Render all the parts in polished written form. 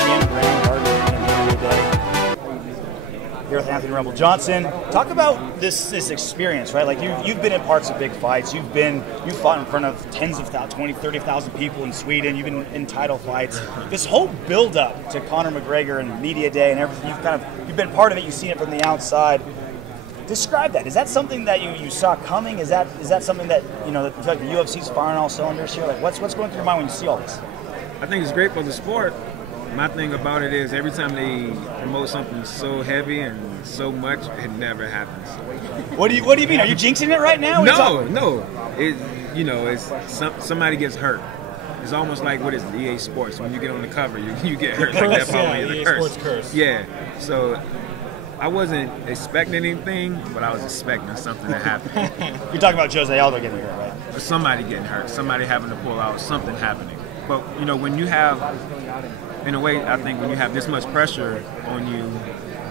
GM Brand Garden at the end of the day. Here with Anthony Rumble Johnson. Talk about this experience, right? Like you've been in parts of big fights. You've fought in front of tens of thousands, 20, 30,000 people in Sweden. You've been in title fights. This whole build-up to Conor McGregor and media day and everything, you've been part of it. You've seen it from the outside. Describe that. Is that something that you saw coming? Is that something that you feel like the UFC's firing all cylinders here? Like what's going through your mind when you see all this? I think it's great for the sport. My thing about it is every time they promote something so heavy and so much, it never happens. What do you mean? Are you jinxing it right now? No. It's somebody gets hurt. It's almost like what is it, EA Sports? When you get on the cover, you get hurt. Curse, like that. EA Sports curse. Yeah. So I wasn't expecting anything, but I was expecting something to happen. You're talking about Jose Aldo getting hurt, right? Or somebody getting hurt, somebody having to pull out, something happening. But when you have, in a way, I think when you have this much pressure on you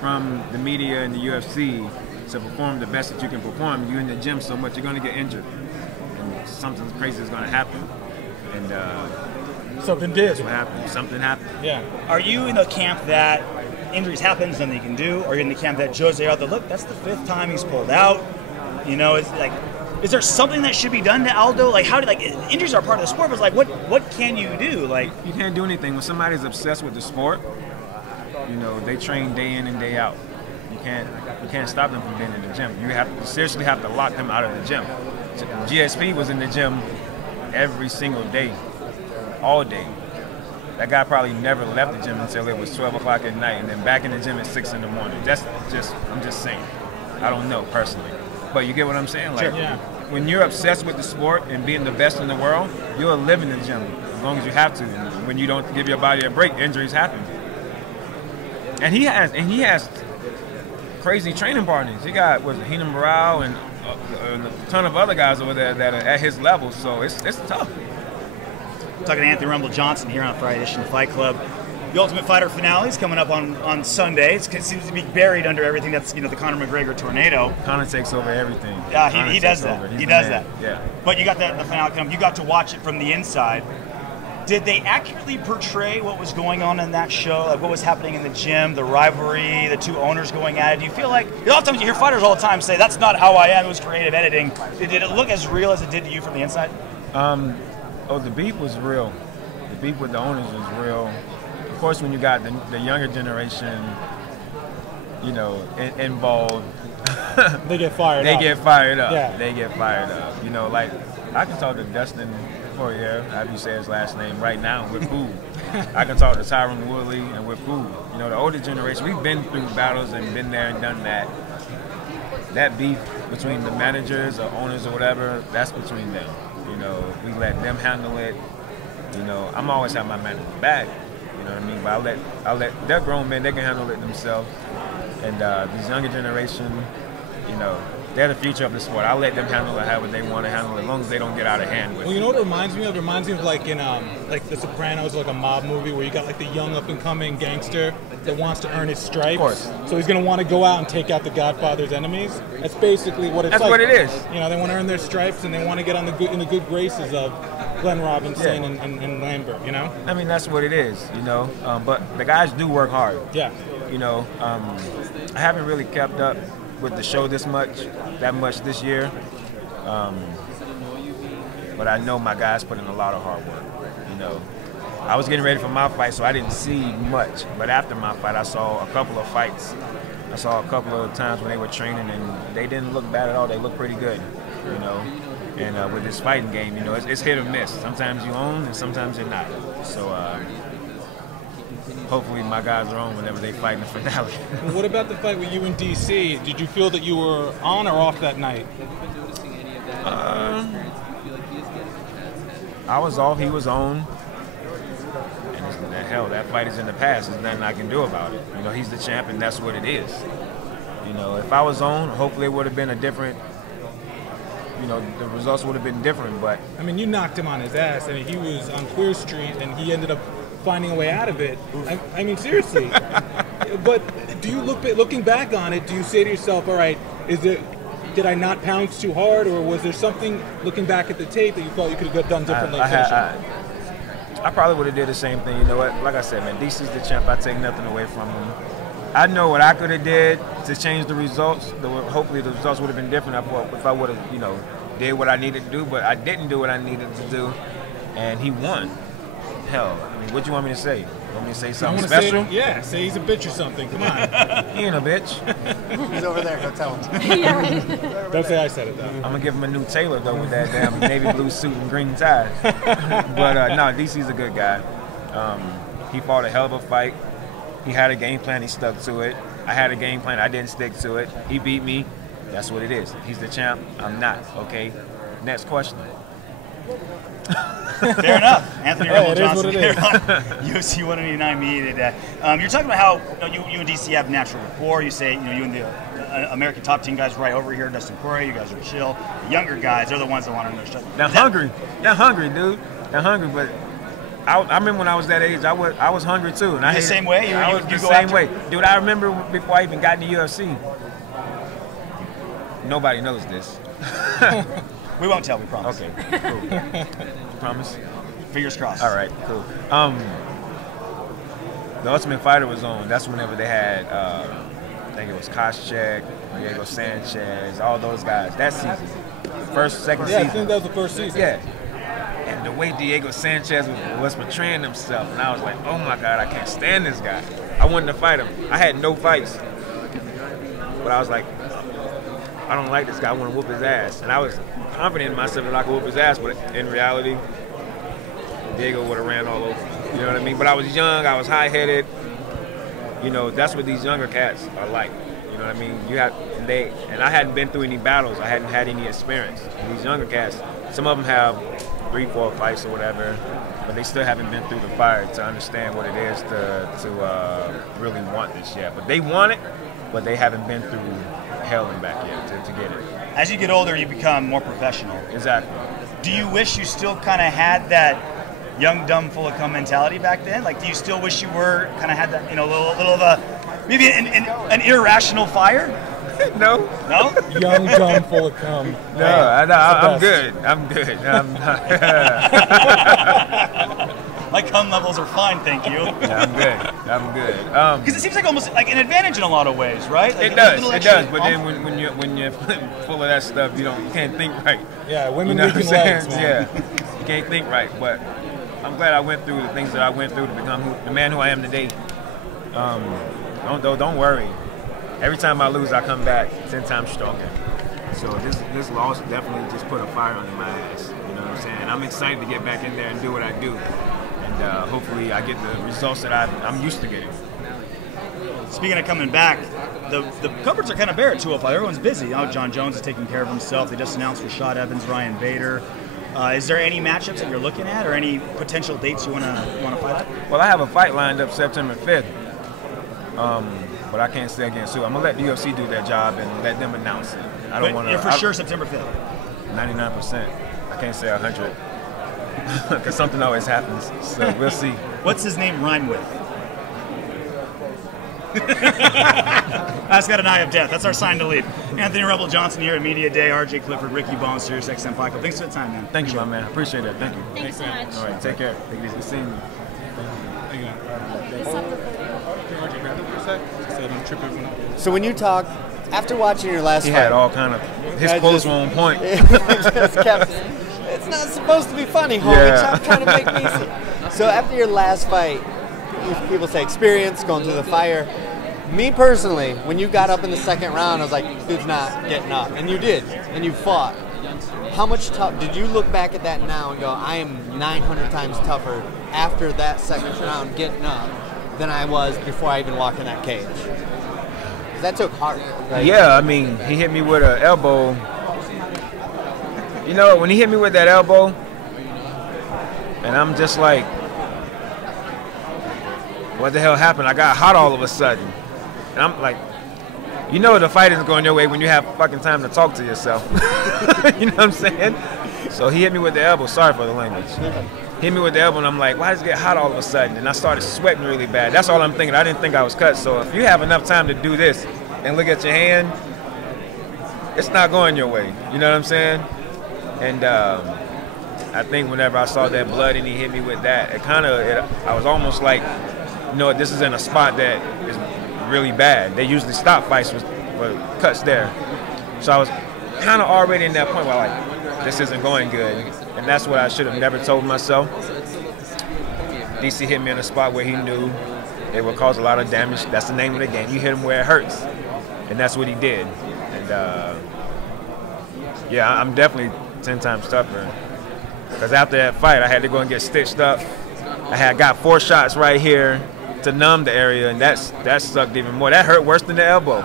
from the media and the UFC to perform the best that you can perform, you're in the gym so much, you're going to get injured. And something crazy is going to happen. And something did. That's what happened. Something happened. Yeah. Are you in the camp that injuries happen, nothing you can do? Or are you in the camp that Jose Aldo, look, that's the 5th time he's pulled out. It's like, is there something that should be done to Aldo? Like, injuries are part of the sport, but what can you do? Like, you can't do anything. When somebody's obsessed with the sport, they train day in and day out. You can't stop them from being in the gym. You seriously have to lock them out of the gym. GSP was in the gym every single day, all day. That guy probably never left the gym until it was 12 o'clock at night, and then back in the gym at 6 in the morning. I'm just saying. I don't know personally. But you get what I'm saying? Like, yeah. When you're obsessed with the sport and being the best in the world, you'll live in the gym as long as you have to. And when you don't give your body a break, injuries happen. And he has crazy training partners. He got Heenan Barao and a ton of other guys over there that are at his level. So it's tough. Talking to Anthony Rumble Johnson here on Friday edition of Fight Club. The Ultimate Fighter finale is coming up on Sunday. It seems to be buried under everything that's the Conor McGregor tornado. Conor takes over everything. Yeah, he does that. He does that. Yeah. But you got the finale coming. You got to watch it from the inside. Did they accurately portray what was going on in that show? Like what was happening in the gym, the rivalry, the two owners going at it? Do you feel like a lot of times you hear fighters all the time say, "That's not how I am. It was creative editing." Did it look as real as it did to you from the inside? The beef was real. The beef with the owners was real. Of course, when you got the younger generation, involved, they get fired up. They get fired up. Yeah. They get fired up. Like I can talk to Dustin Poirier, however you say his last name, right now, and we're cool. I can talk to Tyron Woodley, and we're cool. The older generation, we've been through battles and been there and done that. That beef between the managers or owners or whatever, that's between them. We let them handle it. I'm always have my manager back. You know what I mean? But I'll let they're grown men, they can handle it themselves. And this younger generation, they're the future of the sport. I'll let them handle it however they want to handle it, as long as they don't get out of hand with it. Well, you know what it reminds me of? It reminds me of like in like The Sopranos, like a mob movie where you got like the young up-and-coming gangster that wants to earn his stripes. Of course. So he's going to want to go out and take out the Godfather's enemies. That's basically what it's like. That's what it is. They want to earn their stripes and they want to get on in the good graces of Glenn Robinson and Lambert, I mean, that's what it is, But the guys do work hard. Yeah. I haven't really kept up with the show that much this year. But I know my guys put in a lot of hard work. I was getting ready for my fight, so I didn't see much. But after my fight, I saw a couple of fights. I saw a couple of times when they were training, and they didn't look bad at all. They looked pretty good, And with this fighting game, it's hit or miss. Sometimes you own, and sometimes you're not. So hopefully my guys are on whenever they fight in the finale. Well, what about the fight with you in DC? Did you feel that you were on or off that night? I was off, he was on. And hell, that fight is in the past. There's nothing I can do about it. He's the champ, and that's what it is. If I was on, hopefully it would have been a different, the results would have been different, but... I mean, you knocked him on his ass. I mean, he was on Queer Street, and he ended up finding a way out of it. I mean, seriously. But do you looking back on it, do you say to yourself, all right, did I not pounce too hard, or was there something, looking back at the tape, that you thought you could have done differently? I probably would have did the same thing. You know what? Like I said, man, DC's the champ. I take nothing away from him. I know what I could have did to change the results. Hopefully the results would have been different if I would have, you know, did what I needed to do. But I didn't do what I needed to do, and he won. Hell, I mean, what you want me to say? You want me to say something special? Say he's a bitch or something. Come on. He ain't a bitch. He's over there. Go tell him. Don't say I said it, though. I'm going to give him a new tailor, though, with that damn navy blue suit and green tie. But, no, DC's a good guy. He fought a hell of a fight. He had a game plan. He stuck to it. I had a game plan. I didn't stick to it. He beat me. That's what it is. He's the champ. I'm not, okay? Next question. Fair enough. Anthony Rumble Johnson here on UFC 189 media today. You're talking about how you and DC have natural rapport. You say, you know, you and the American top team guys right over here, Dustin Poirier, you guys are chill. The younger guys, they're the ones that want to know shit. They're hungry. They're hungry, dude. They're hungry, but I remember when I was that age, I was hungry too. And I the same way? I was the same way. Dude, I remember before I even got in the UFC. Nobody knows this. We won't tell, we promise. Okay, cool. Promise? Fingers crossed. All right, cool. The Ultimate Fighter was on. That's whenever they had, I think it was Koscheck, Diego Sanchez, all those guys. That season. Second season. I think that was the first season. Yeah. And the way Diego Sanchez was portraying himself, and I was like, oh my God, I can't stand this guy. I wanted to fight him. I had no fights. But I was like, I don't like this guy. I want to whoop his ass. And I was confident in myself that I could whoop his ass, but in reality, Diego would have ran all over me. You know what I mean? But I was young. I was high-headed. You know, that's what these younger cats are like. You know what I mean? And I hadn't been through any battles. I hadn't had any experience. And these younger cats, some of them have 3-4 fights or whatever, but they still haven't been through the fire to understand what it is to really want this yet. But they want it, but they haven't been through hell and back yet to get it. As you get older, you become more professional. Exactly. Do you wish you still kind of had that young, dumb, full of cum mentality back then? Like, do you still wish you were kind of had that, you know, little of a, maybe an irrational fire? No. No? Young, dumb, full of cum. No, I'm good. I'm good. My cum levels are fine, thank you. Yeah, I'm good. Because it seems like almost like an advantage in a lot of ways, right? Like it does. But then when you're full of that stuff, you can't think right. Yeah, women you know leaking legs, man. Yeah, you can't think right. But I'm glad I went through the things that I went through to become the man who I am today. Don't worry. Every time I lose, I come back 10 times stronger. So this loss definitely just put a fire under my ass. You know what I'm saying? I'm excited to get back in there and do what I do. And hopefully I get the results that I'm used to getting. Speaking of coming back, the cupboards are kind of bare at 205. Everyone's busy. You know, John Jones is taking care of himself. They just announced Rashad Evans, Ryan Bader. Is there any matchups that you're looking at, or any potential dates you want to fight at? Well, I have a fight lined up September 5th. But I can't say against who. I'm gonna let the UFC do their job and let them announce it. I don't want to. You're for sure September 5th. 99%. I can't say 100 because something always happens. So we'll see. What's his name rhyme with? That's got an eye of death. That's our sign to leave. Anthony Rumble Johnson here at Media Day. RJ Clifford, Ricky Bones, Sirius XM Fico. Thanks for the time, man. Thank you, my man. Appreciate it. Thank you. Thanks so much. All right, take care. Take it easy. See you. So when you talk, after watching your last he fight, had all kind of his quotes were on point. just kept, it's not supposed to be funny, homie. Yeah. Stop trying to make me see. So after your last fight, people say experience, going through the fire. Me personally, when you got up in the second round, I was like, dude's not getting up. And you did, and you fought. How much tough, did you look back at that now and go, I am 900 times tougher after that second round getting up than I was before I even walked in that cage? That took heart, right? Yeah, I mean, he hit me with an elbow. You know, when he hit me with that elbow, and I'm just like, what the hell happened? I got hot all of a sudden. And I'm like, you know the fight isn't going your way when you have fucking time to talk to yourself. You know what I'm saying? So he hit me with the elbow. Sorry for the language. Hit me with the elbow, and I'm like, why does it get hot all of a sudden? And I started sweating really bad. That's all I'm thinking. I didn't think I was cut. So if you have enough time to do this and look at your hand, it's not going your way. You know what I'm saying? And I think whenever I saw that blood and he hit me with that, I was almost like, you know, this is in a spot that is really bad. They usually stop fights with cuts there. So I was kind of already in that point where like, this isn't going good. And that's what I should have never told myself. DC hit me in a spot where he knew it would cause a lot of damage. That's the name of the game. You hit him where it hurts. And that's what he did. And yeah, I'm definitely 10 times tougher. Because after that fight, I had to go and get stitched up. I had got 4 shots right here to numb the area, and that sucked even more. That hurt worse than the elbow,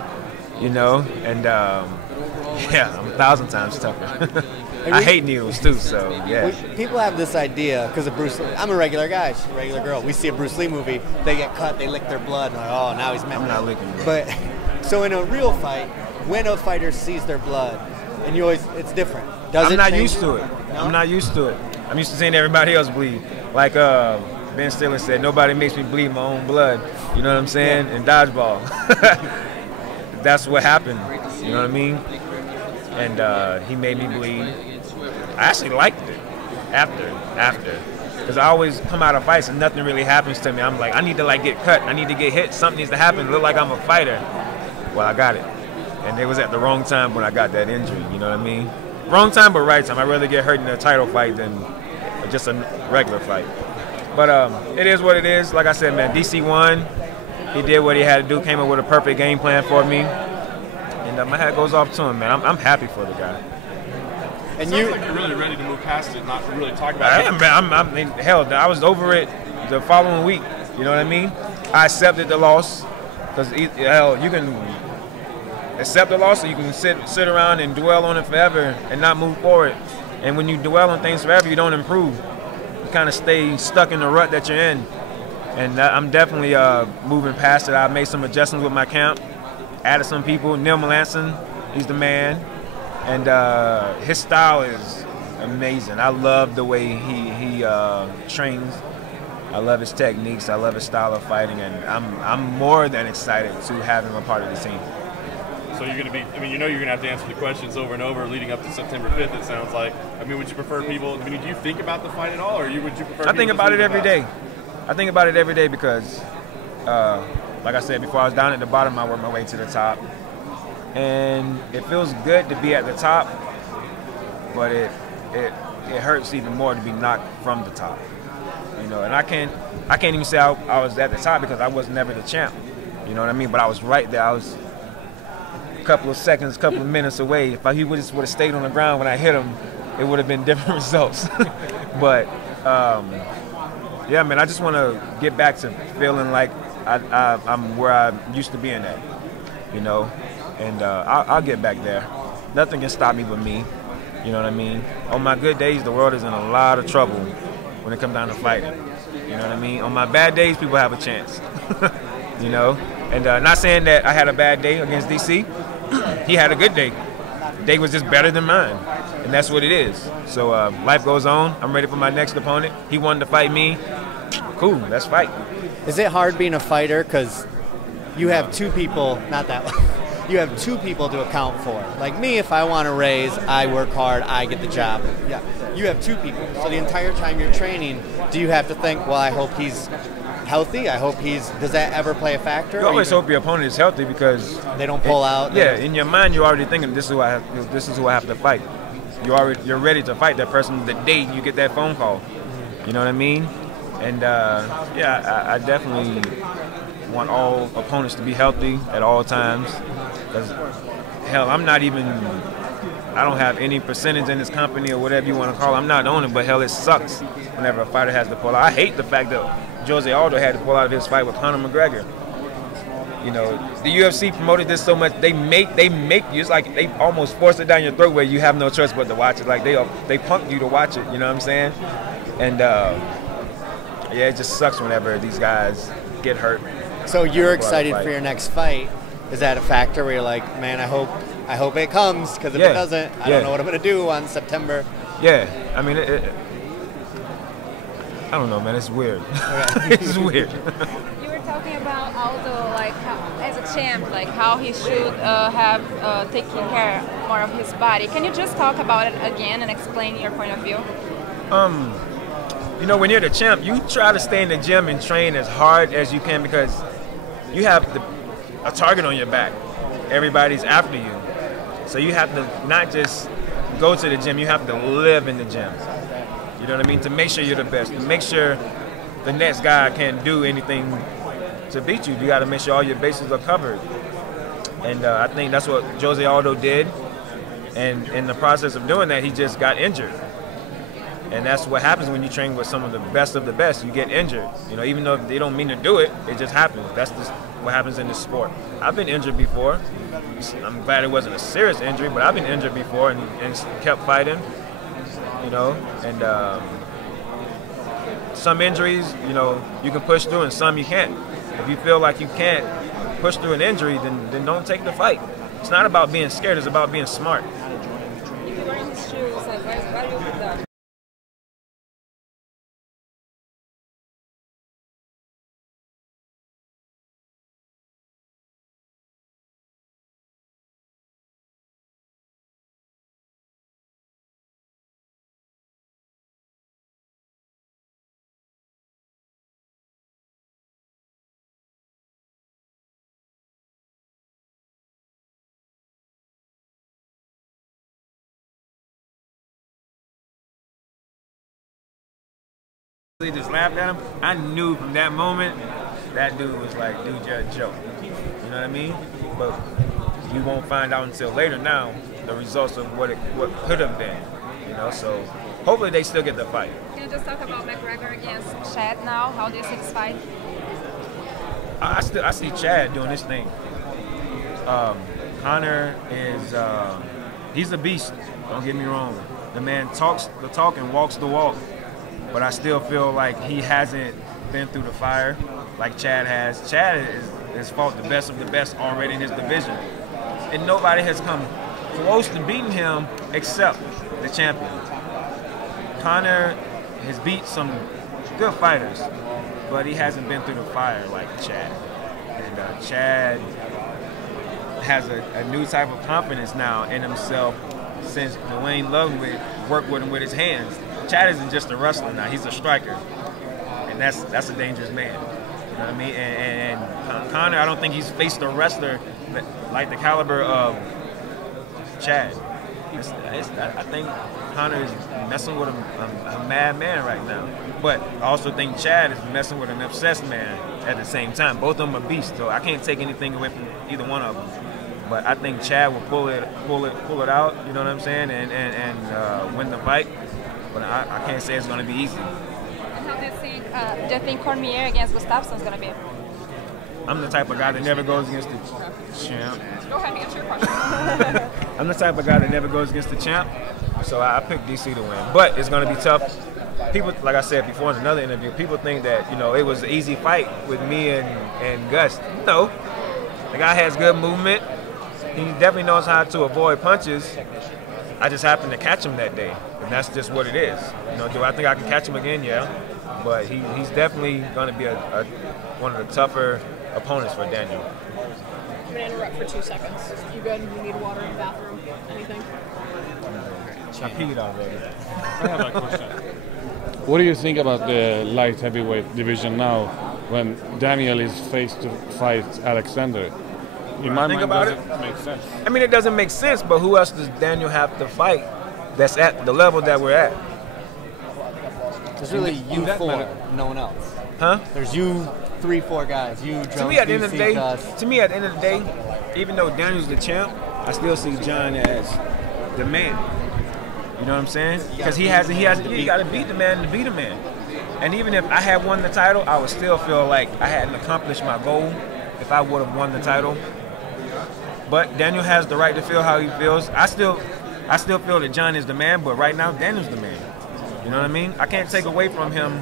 you know? And yeah, I'm 1,000 times tougher. I hate needles too, so yeah. People have this idea because of Bruce Lee. I'm a regular guy, she's a regular girl. We see a Bruce Lee movie, they get cut, they lick their blood, and like, oh, now he's mad. I'm not licking blood. But so in a real fight, when a fighter sees their blood, and you always, it's different. I'm not used to it. No? I'm not used to it. I'm used to seeing everybody else bleed. Like Ben Stiller said, nobody makes me bleed my own blood. You know what I'm saying? In dodgeball. That's what happened. You know what I mean? And he made me bleed. I actually liked it after. Because I always come out of fights and nothing really happens to me. I'm like, I need to like get cut. I need to get hit. Something needs to happen. Look like I'm a fighter. Well, I got it. And it was at the wrong time when I got that injury. You know what I mean? Wrong time, but right time. I'd rather get hurt in a title fight than just a regular fight. But it is what it is. Like I said, man, DC won. He did what he had to do. Came up with a perfect game plan for me. And my hat goes off to him, man. I'm happy for the guy. And you, like you're really ready to move past it, not really talk about it. I mean, hell, I was over it the following week. You know what I mean? I accepted the loss because hell, you can accept the loss, or you can sit around and dwell on it forever and not move forward. And when you dwell on things forever, you don't improve. You kind of stay stuck in the rut that you're in. And I'm definitely moving past it. I made some adjustments with my camp, added some people. Neil Melanson, he's the man. And his style is amazing. I love the way he trains. I love his techniques. I love his style of fighting. And I'm more than excited to have him a part of the team. So you're going to be, I mean, you know you're going to have to answer the questions over and over leading up to September 5th, it sounds like. I mean, would you prefer people, I mean, do you think about the fight at all, or would you prefer I think about it every day. I think about it every day because, like I said before, I was down at the bottom, I worked my way to the top. And it feels good to be at the top, but it hurts even more to be knocked from the top. You know, and I can't even say I was at the top because I was never the champ. You know what I mean? But I was right there. I was a couple of seconds, a couple of minutes away. If he would have stayed on the ground when I hit him, it would have been different results. But yeah, man, I just want to get back to feeling like I'm where I used to being at. You know. And I'll get back there. Nothing can stop me but me. You know what I mean? On my good days, the world is in a lot of trouble when it comes down to fighting. You know what I mean? On my bad days, people have a chance. You know? And not saying that I had a bad day against DC. He had a good day. The day was just better than mine. And that's what it is. So life goes on. I'm ready for my next opponent. He wanted to fight me. Cool, let's fight. Is it hard being a fighter? Because you have two people, not that one. You have two people to account for. Like me, if I want to raise, I work hard, I get the job. Yeah. You have two people. So the entire time you're training, do you have to think, well, I hope he's healthy? I hope does that ever play a factor? You always hope your opponent is healthy because they don't pull out. Yeah, in your mind, you're already thinking, this is who I have to fight. You're ready to fight that person the day you get that phone call. You know what I mean? And yeah, I definitely want all opponents to be healthy at all times. Because, hell, I don't have any percentage in this company or whatever you want to call it. I'm not owning it, but hell, it sucks whenever a fighter has to pull out. I hate the fact that Jose Aldo had to pull out of his fight with Conor McGregor. You know, the UFC promoted this so much, they make you, it's like they almost force it down your throat where you have no choice but to watch it. Like they punk you to watch it, you know what I'm saying? And yeah, it just sucks whenever these guys get hurt. So you're excited for your next fight. Is that a factor where you're like, man, I hope it comes, because if it doesn't, I don't know what I'm going to do on September. Yeah, I mean, I don't know, man. It's weird. It's weird. You were talking about Aldo, like as a champ, like how he should have taken care more of his body. Can you just talk about it again and explain your point of view? You know, when you're the champ, you try to stay in the gym and train as hard as you can because you have a target on your back. Everybody's after you. So you have to not just go to the gym, you have to live in the gym. You know what I mean? To make sure you're the best, to make sure the next guy can't do anything to beat you. You got to make sure all your bases are covered. And I think that's what Jose Aldo did. And in the process of doing that, he just got injured. And that's what happens when you train with some of the best. You get injured. You know, even though they don't mean to do it, it just happens. That's just what happens in this sport. I've been injured before. I'm glad it wasn't a serious injury, but I've been injured before and kept fighting. You know, and some injuries, you know, you can push through and some you can't. If you feel like you can't push through an injury, then don't take the fight. It's not about being scared, it's about being smart. If you're wearing his shoes, like, why do you do that? They just laughed at him. I knew from that moment that dude was like, dude, you're a joke. You know what I mean? But you won't find out until later now the results of what could have been. You know, so hopefully they still get the fight. Can you just talk about McGregor against Chad now? How do you see this fight? I see Chad doing his thing. Conor is he's a beast. Don't get me wrong. The man talks the talk and walks the walk. But I still feel like he hasn't been through the fire like Chad has. Chad has fought the best of the best already in his division. And nobody has come close to beating him except the champion. Conor has beat some good fighters, but he hasn't been through the fire like Chad. And Chad has a new type of confidence now in himself since Dwayne Lovett worked with him with his hands. Chad isn't just a wrestler now; he's a striker, and that's a dangerous man. You know what I mean? And Conor, I don't think he's faced a wrestler like the caliber of Chad. I think Conor is messing with a mad man right now, but I also think Chad is messing with an obsessed man at the same time. Both of them are beasts, so I can't take anything away from either one of them. But I think Chad will pull it out. You know what I'm saying? And win the fight. But I can't say it's going to be easy. And how do you think Cormier against Gustafsson's going to be? I'm the type of guy that never goes against the champ. Go ahead and answer your question. I'm the type of guy that never goes against the champ, so I picked DC to win. But it's going to be tough. People, like I said before in another interview, people think that it was an easy fight with me and Gus. No, the guy has good movement. He definitely knows how to avoid punches. I just happened to catch him that day, and that's just what it is. Do I think I can catch him again? Yeah, but he's definitely going to be one of the tougher opponents for Daniel. I'm going to interrupt for 2 seconds. You good? You need water in the bathroom? Anything? I peed already. I have a question. What do you think about the light heavyweight division now when Daniel is faced to fight Alexander? In my mind, doesn't make sense. I mean, it doesn't make sense, but who else does Daniel have to fight that's at the level that we're at? There's really you four, no one else. Huh? There's you 3-4 guys. You, Jones, to me, at the end of the day, Gus. even though Daniel's the champ, I still see John as the man. You know what I'm saying? Because he got to beat the man to beat a man. And even if I had won the title, I would still feel like I hadn't accomplished my goal if I would have won the title. But Daniel has the right to feel how he feels. I still feel that John is the man, but right now Daniel's the man. You know what I mean? I can't take away from him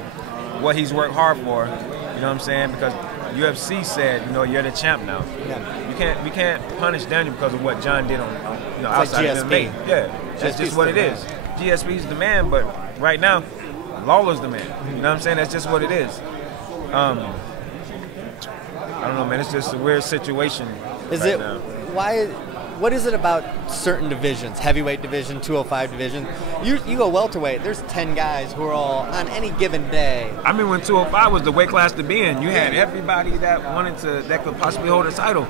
what he's worked hard for. You know what I'm saying? Because UFC said, you're the champ now. Yeah. We can't punish Daniel because of what John did on outside of MMA. Yeah, that's just what it is. GSP's the man, but right now Lawler's the man. You know what I'm saying? That's just what it is. I don't know, man. It's just a weird situation. Is right it now. what is it about certain divisions, heavyweight division, 205 division? You go welterweight, there's 10 guys who are all on any given day. I mean, when 205 was the weight class to be in, you had everybody that could possibly hold a title.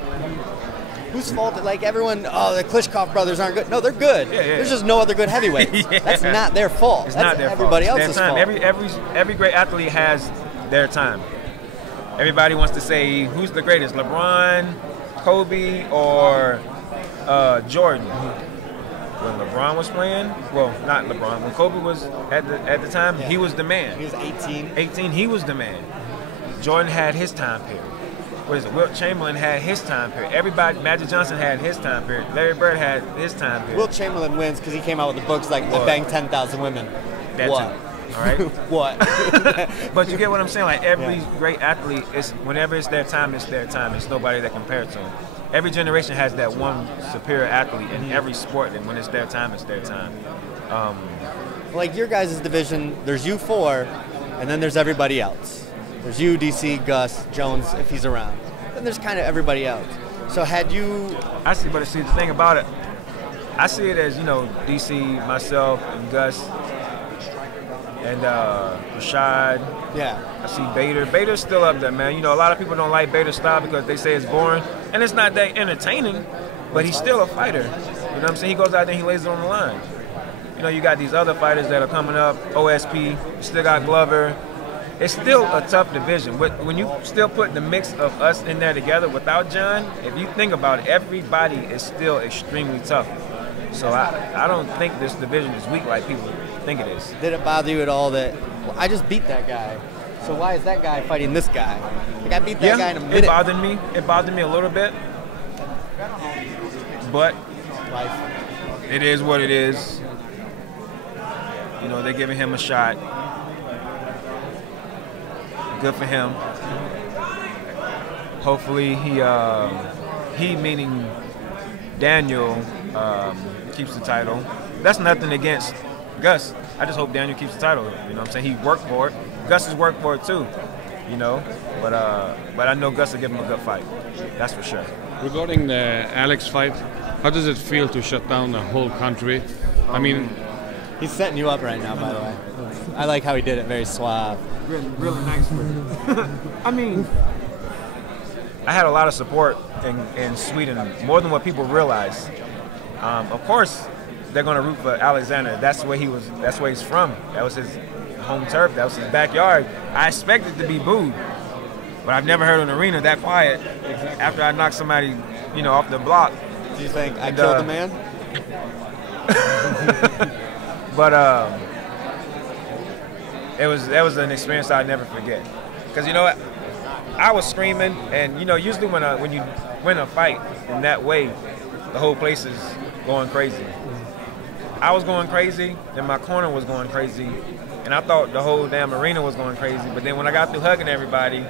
Whose fault? Like everyone, oh, the Klitschko brothers aren't good. No, they're good. Yeah. There's just no other good heavyweights. Yeah. That's not their fault. It's That's not their everybody fault. else's Their time. fault. Every great athlete has their time. Everybody wants to say who's the greatest, LeBron, Kobe, or Jordan. When LeBron was playing, well, not LeBron. When Kobe was at the time, he was the man. He was 18. 18, he was the man. Jordan had his time period. What is it? Wilt Chamberlain had his time period. Everybody, Magic Johnson had his time period. Larry Bird had his time period. Wilt Chamberlain wins because he came out with the books like "I Banged 10,000 Women." That What? too. All right. What? But you get what I'm saying? Like every great athlete, whenever it's their time, it's their time. It's nobody that compared to them. Every generation has that one superior athlete in every sport, and when it's their time, it's their time. Like your guys' division, there's you four, and then there's everybody else. There's you, DC, Gus, Jones, if he's around. Then there's kind of everybody else. So had you... I see, but see, the thing about it, I see it as, DC, myself, and Gus, and Rashad. Yeah. I see Bader. Bader's still up there, man. A lot of people don't like Bader's style because they say it's boring, and it's not that entertaining, but he's still a fighter. You know what I'm saying? He goes out there and he lays it on the line. You got these other fighters that are coming up, OSP, you still got Glover. It's still a tough division. But when you still put the mix of us in there together without John, if you think about it, everybody is still extremely tough. So I don't think this division is weak like people think it is. Did it bother you at all that, well, I just beat that guy, so why is that guy fighting this guy? Like I beat that guy in a minute. It bothered me. It bothered me a little bit. But Life. it is what it is. They're giving him a shot. Good for him. Hopefully he meaning Daniel, keeps the title. That's nothing against Gus. I just hope Daniel keeps the title. You know what I'm saying? He worked for it. Gus has worked for it too. But I know Gus will give him a good fight. That's for sure. Regarding the Alex fight, how does it feel to shut down a whole country? I mean, he's setting you up right now, by the way. I like how he did it, very suave. Really nice with it. I mean, I had a lot of support in Sweden, more than what people realize. Of course, they're going to root for Alexander. That's where he's from. That was his home turf. That was his backyard. I expected to be booed, but I've never heard an arena that quiet after I knocked somebody, off the block. Do you think I killed the man? But that was an experience I'd never forget. Because I was screaming, and usually when you win a fight in that way, the whole place is going crazy. I was going crazy, and my corner was going crazy, and I thought the whole damn arena was going crazy. But then when I got through hugging everybody,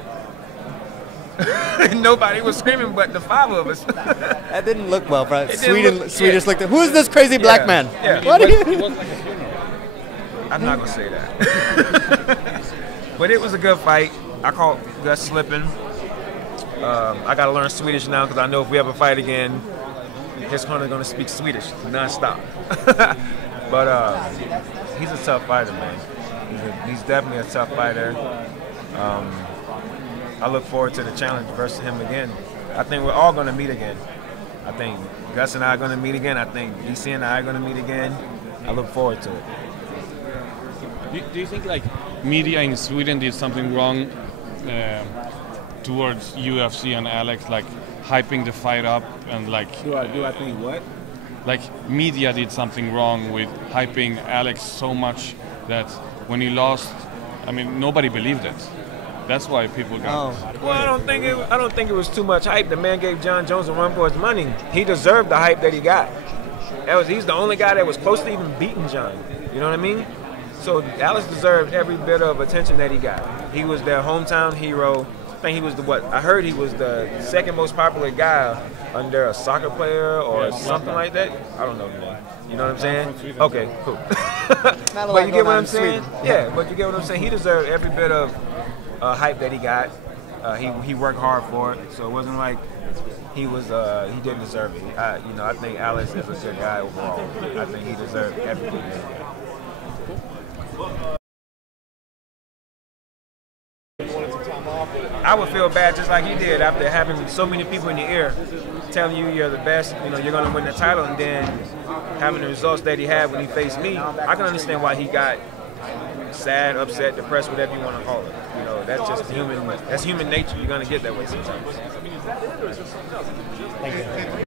nobody was screaming but the five of us. That didn't look well for us. Swedish looked at, who is this crazy black man? Yeah. What I'm not going to say that. But it was a good fight. I caught Gus slipping. I got to learn Swedish now because I know if we ever fight again, his corner is going to speak Swedish nonstop. But he's a tough fighter, man. He's definitely a tough fighter. I look forward to the challenge versus him again. I think we're all going to meet again. I think Gus and I are going to meet again. I think DC and I are going to meet again. I look forward to it. Do you think media in Sweden did something wrong towards UFC and Alex, hyping the fight up and Do I think what? Media did something wrong with hyping Alex so much that when he lost, nobody believed it. That's why people got. Well, I don't think it was too much hype. The man gave John Jones a run for his money. He deserved the hype that he got. He's the only guy that was close to even beating John. You know what I mean? So Alex deserved every bit of attention that he got. He was their hometown hero. I think he was I heard he was the second most popular guy under a soccer player or something like that. I don't know the name. You know what I'm saying? Okay, cool. But you get what I'm saying? Yeah, but you get what I'm saying? He deserved every bit of hype that he got. He worked hard for it, so it wasn't like he didn't deserve it. I think Alex is a good guy overall. I think he deserved everything. I would feel bad just like he did after having so many people in your ear telling you you're the best, you're going to win the title, and then having the results that he had when he faced me. I can understand why he got sad, upset, depressed, whatever you want to call it. That's just human nature. You're going to get that way sometimes. Thank you.